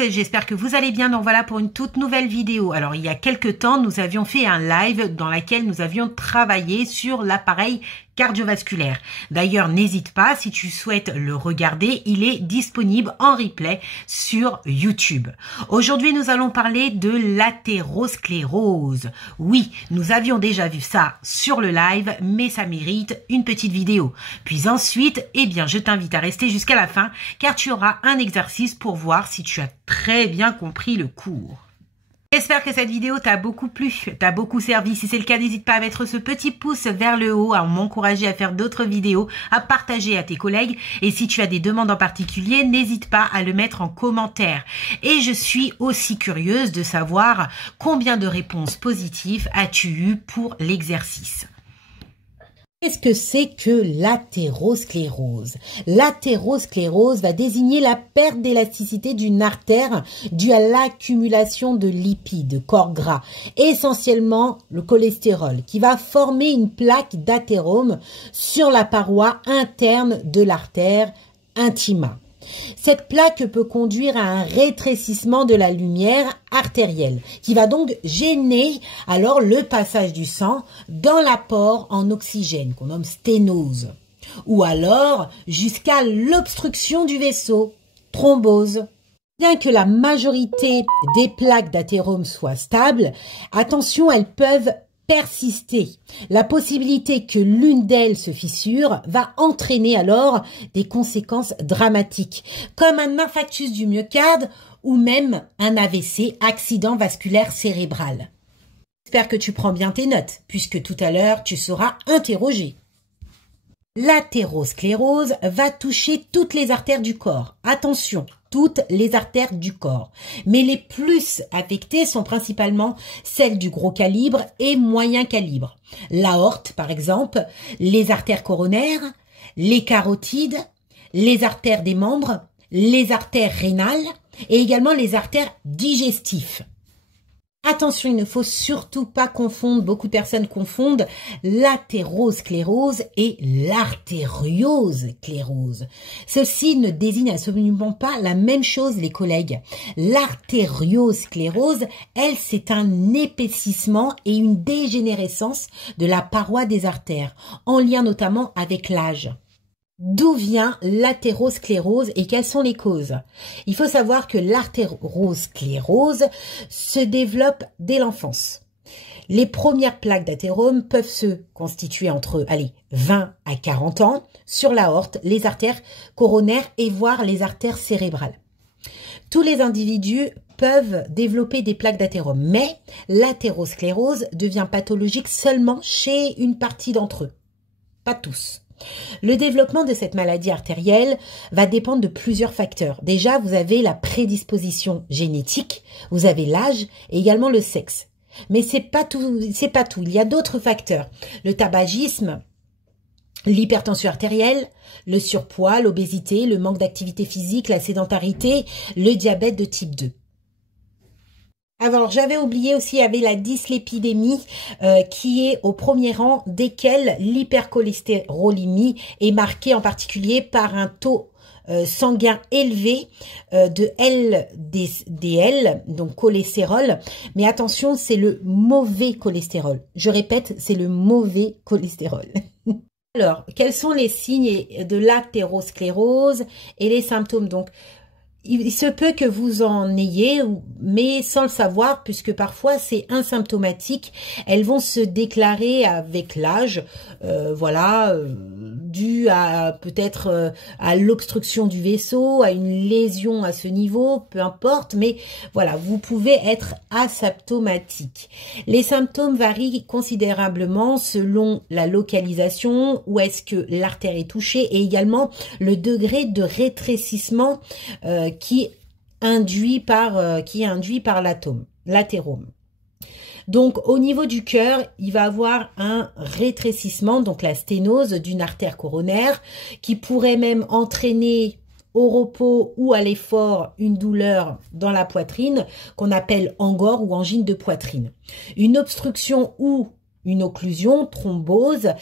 J'espère que vous allez bien. Donc voilà pour une toute nouvelle vidéo. Alors il y a quelques temps, nous avions fait un live dans lequel nous avions travaillé sur l'appareil cardiovasculaire. D'ailleurs, n'hésite pas, si tu souhaites le regarder, il est disponible en replay sur YouTube. Aujourd'hui, nous allons parler de l'athérosclérose. Oui, nous avions déjà vu ça sur le live, mais ça mérite une petite vidéo. Puis ensuite, eh bien, je t'invite à rester jusqu'à la fin, car tu auras un exercice pour voir si tu as très bien compris le cours. J'espère que cette vidéo t'a beaucoup plu, t'a beaucoup servi. Si c'est le cas, n'hésite pas à mettre ce petit pouce vers le haut, à m'encourager à faire d'autres vidéos, à partager à tes collègues. Et si tu as des demandes en particulier, n'hésite pas à le mettre en commentaire. Et je suis aussi curieuse de savoir combien de réponses positives as-tu eu pour l'exercice. Qu'est-ce que c'est que l'athérosclérose? L'athérosclérose va désigner la perte d'élasticité d'une artère due à l'accumulation de lipides, corps gras, essentiellement le cholestérol, qui va former une plaque d'athérome sur la paroi interne de l'artère intima. Cette plaque peut conduire à un rétrécissement de la lumière artérielle qui va donc gêner alors le passage du sang dans l'apport en oxygène qu'on nomme sténose ou alors jusqu'à l'obstruction du vaisseau, thrombose. Bien que la majorité des plaques d'athérome soient stables, attention, elles peuvent persister. La possibilité que l'une d'elles se fissure va entraîner alors des conséquences dramatiques, comme un infarctus du myocarde ou même un AVC, accident vasculaire cérébral. J'espère que tu prends bien tes notes, puisque tout à l'heure tu seras interrogé. L'athérosclérose va toucher toutes les artères du corps. Attention, toutes les artères du corps. Mais les plus affectées sont principalement celles du gros calibre et moyen calibre. L'aorte, par exemple, les artères coronaires, les carotides, les artères des membres, les artères rénales et également les artères digestives. Attention, il ne faut surtout pas confondre, beaucoup de personnes confondent l'athérosclérose et l'artériosclérose. Ceci ne désigne absolument pas la même chose, les collègues. L'artériosclérose, elle, c'est un épaississement et une dégénérescence de la paroi des artères, en lien notamment avec l'âge. D'où vient l'athérosclérose et quelles sont les causes? Il faut savoir que l'athérosclérose se développe dès l'enfance. Les premières plaques d'athérome peuvent se constituer entre 20 à 40 ans sur l'aorte, les artères coronaires et voire les artères cérébrales. Tous les individus peuvent développer des plaques d'athérome, mais l'athérosclérose devient pathologique seulement chez une partie d'entre eux, pas tous. Le développement de cette maladie artérielle va dépendre de plusieurs facteurs. Déjà, vous avez la prédisposition génétique, vous avez l'âge et également le sexe. Mais c'est pas tout. Il y a d'autres facteurs. Le tabagisme, l'hypertension artérielle, le surpoids, l'obésité, le manque d'activité physique, la sédentarité, le diabète de type 2. Alors, j'avais oublié aussi, il y avait la dyslipidémie qui est au premier rang, desquelles l'hypercholestérolémie est marquée en particulier par un taux sanguin élevé de LDL, donc cholestérol. Mais attention, c'est le mauvais cholestérol. Je répète, c'est le mauvais cholestérol. Alors, quels sont les signes de l'athérosclérose et les symptômes? Donc, il se peut que vous en ayez, mais sans le savoir, puisque parfois c'est asymptomatique. Elles vont se déclarer avec l'âge, dû à peut-être à l'obstruction du vaisseau, à une lésion à ce niveau, peu importe. Mais voilà, vous pouvez être asymptomatique. Les symptômes varient considérablement selon la localisation, où est-ce que l'artère est touchée, et également le degré de rétrécissement qui est induit par l'athérome. Donc, au niveau du cœur, il va avoir un rétrécissement, donc la sténose d'une artère coronaire, qui pourrait même entraîner au repos ou à l'effort une douleur dans la poitrine, qu'on appelle angor ou angine de poitrine. Une obstruction ou une occlusion, thrombose,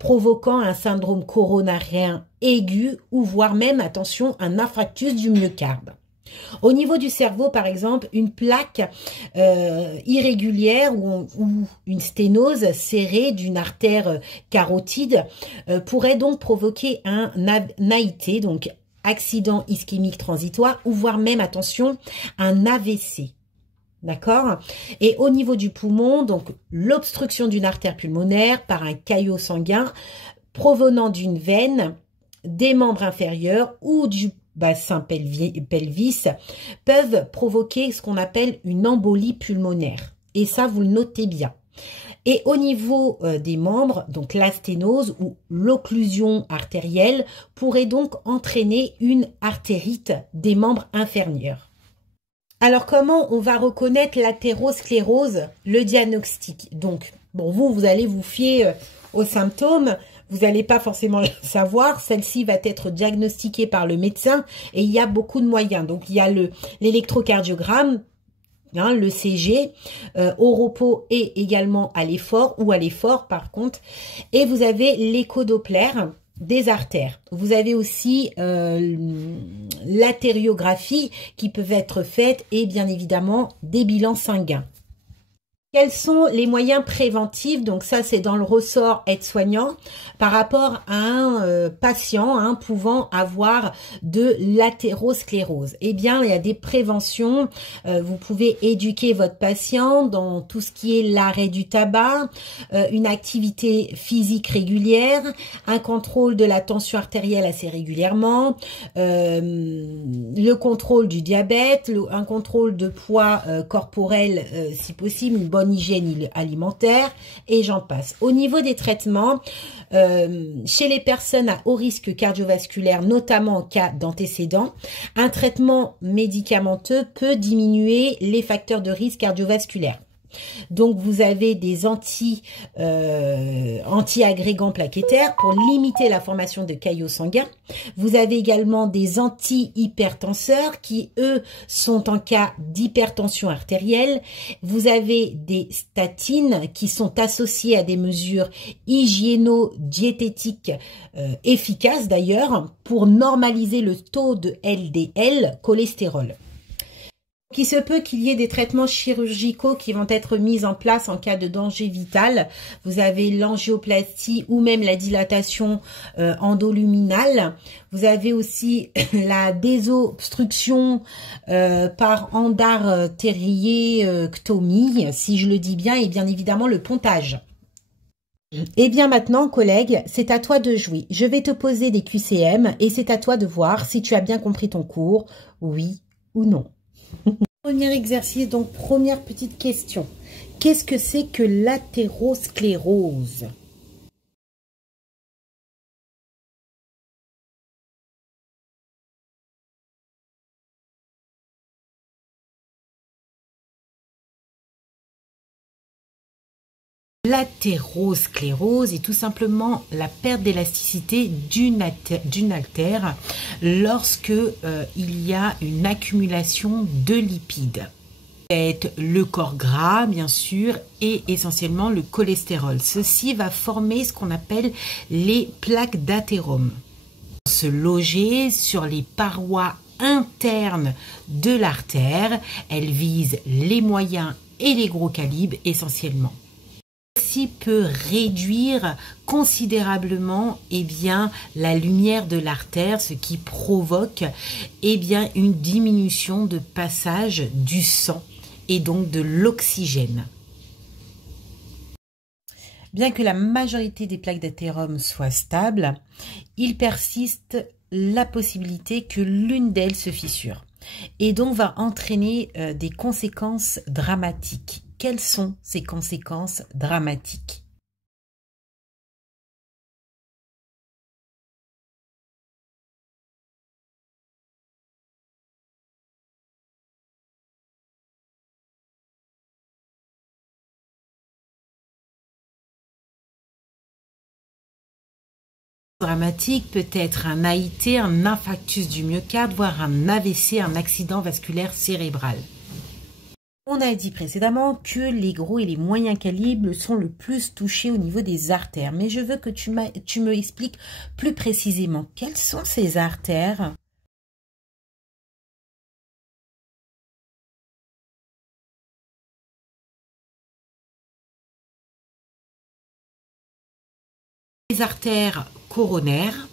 provoquant un syndrome coronarien aigu ou voire même, attention, un infarctus du myocarde. Au niveau du cerveau, par exemple, une plaque irrégulière ou une sténose serrée d'une artère carotide pourrait donc provoquer un AIT, donc accident ischémique transitoire, ou voire même, attention, un AVC. D'accord? Et au niveau du poumon, donc l'obstruction d'une artère pulmonaire par un caillot sanguin provenant d'une veine, des membres inférieurs ou du bassin pelvis peuvent provoquer ce qu'on appelle une embolie pulmonaire. Et ça, vous le notez bien. Et au niveau des membres, donc la sténose ou l'occlusion artérielle pourrait donc entraîner une artérite des membres inférieurs. Alors, comment on va reconnaître l'athérosclérose? Le diagnostic. Donc, bon, vous allez vous fier aux symptômes. Vous n'allez pas forcément le savoir. Celle-ci va être diagnostiquée par le médecin et il y a beaucoup de moyens. Donc, il y a l'électrocardiogramme, hein, le CG, au repos et également à l'effort ou à l'effort par contre. Et vous avez l'échodoppler des artères. Vous avez aussi l'artériographie qui peuvent être faites et bien évidemment des bilans sanguins. Quels sont les moyens préventifs? Donc ça, c'est dans le ressort aide-soignant par rapport à un patient pouvant avoir de l'athérosclérose. Eh bien, il y a des préventions. Vous pouvez éduquer votre patient dans tout ce qui est l'arrêt du tabac, une activité physique régulière, un contrôle de la tension artérielle assez régulièrement, le contrôle du diabète, un contrôle de poids corporel si possible, une bonne hygiène alimentaire et j'en passe. Au niveau des traitements, chez les personnes à haut risque cardiovasculaire, notamment en cas d'antécédents, un traitement médicamenteux peut diminuer les facteurs de risque cardiovasculaire. Donc, vous avez des anti-agrégants plaquettaires pour limiter la formation de caillots sanguins. Vous avez également des anti-hypertenseurs qui, eux, sont en cas d'hypertension artérielle. Vous avez des statines qui sont associées à des mesures hygiéno-diététiques efficaces d'ailleurs pour normaliser le taux de LDL, cholestérol. Il se peut qu'il y ait des traitements chirurgicaux qui vont être mis en place en cas de danger vital. Vous avez l'angioplastie ou même la dilatation endoluminale. Vous avez aussi la désobstruction par endartéréectomie, si je le dis bien, et bien évidemment le pontage. Et bien maintenant, collègue, c'est à toi de jouer. Je vais te poser des QCM et c'est à toi de voir si tu as bien compris ton cours, oui ou non. Premier exercice, donc première petite question. Qu'est-ce que c'est que l'athérosclérose? L'athérosclérose est tout simplement la perte d'élasticité d'une artère lorsque il y a une accumulation de lipides. C'est le corps gras, bien sûr, et essentiellement le cholestérol. Ceci va former ce qu'on appelle les plaques d'athérome. Se loger sur les parois internes de l'artère. Elles visent les moyens et les gros calibres essentiellement. Ceci peut réduire considérablement la lumière de l'artère, ce qui provoque une diminution de passage du sang et donc de l'oxygène. Bien que la majorité des plaques d'athérome soient stables, il persiste la possibilité que l'une d'elles se fissure et donc va entraîner des conséquences dramatiques. Quelles sont ces conséquences dramatiques? Dramatique peut être un AIT, un infarctus du myocarde, voire un AVC, un accident vasculaire cérébral. On a dit précédemment que les gros et les moyens calibres sont le plus touchés au niveau des artères. Mais je veux que tu me expliques plus précisément quelles sont ces artères. Les artères coronaires.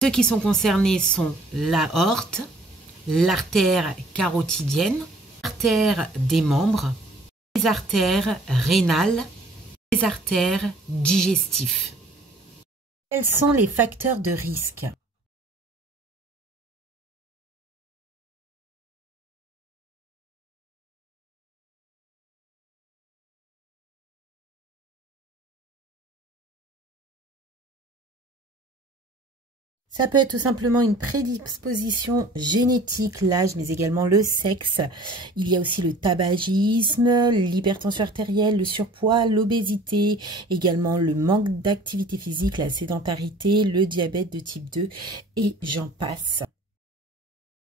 Ceux qui sont concernés sont l'aorte, l'artère carotidienne, l'artère des membres, les artères rénales, les artères digestives. Quels sont les facteurs de risque? Ça peut être tout simplement une prédisposition génétique, l'âge, mais également le sexe. Il y a aussi le tabagisme, l'hypertension artérielle, le surpoids, l'obésité, également le manque d'activité physique, la sédentarité, le diabète de type 2 et j'en passe.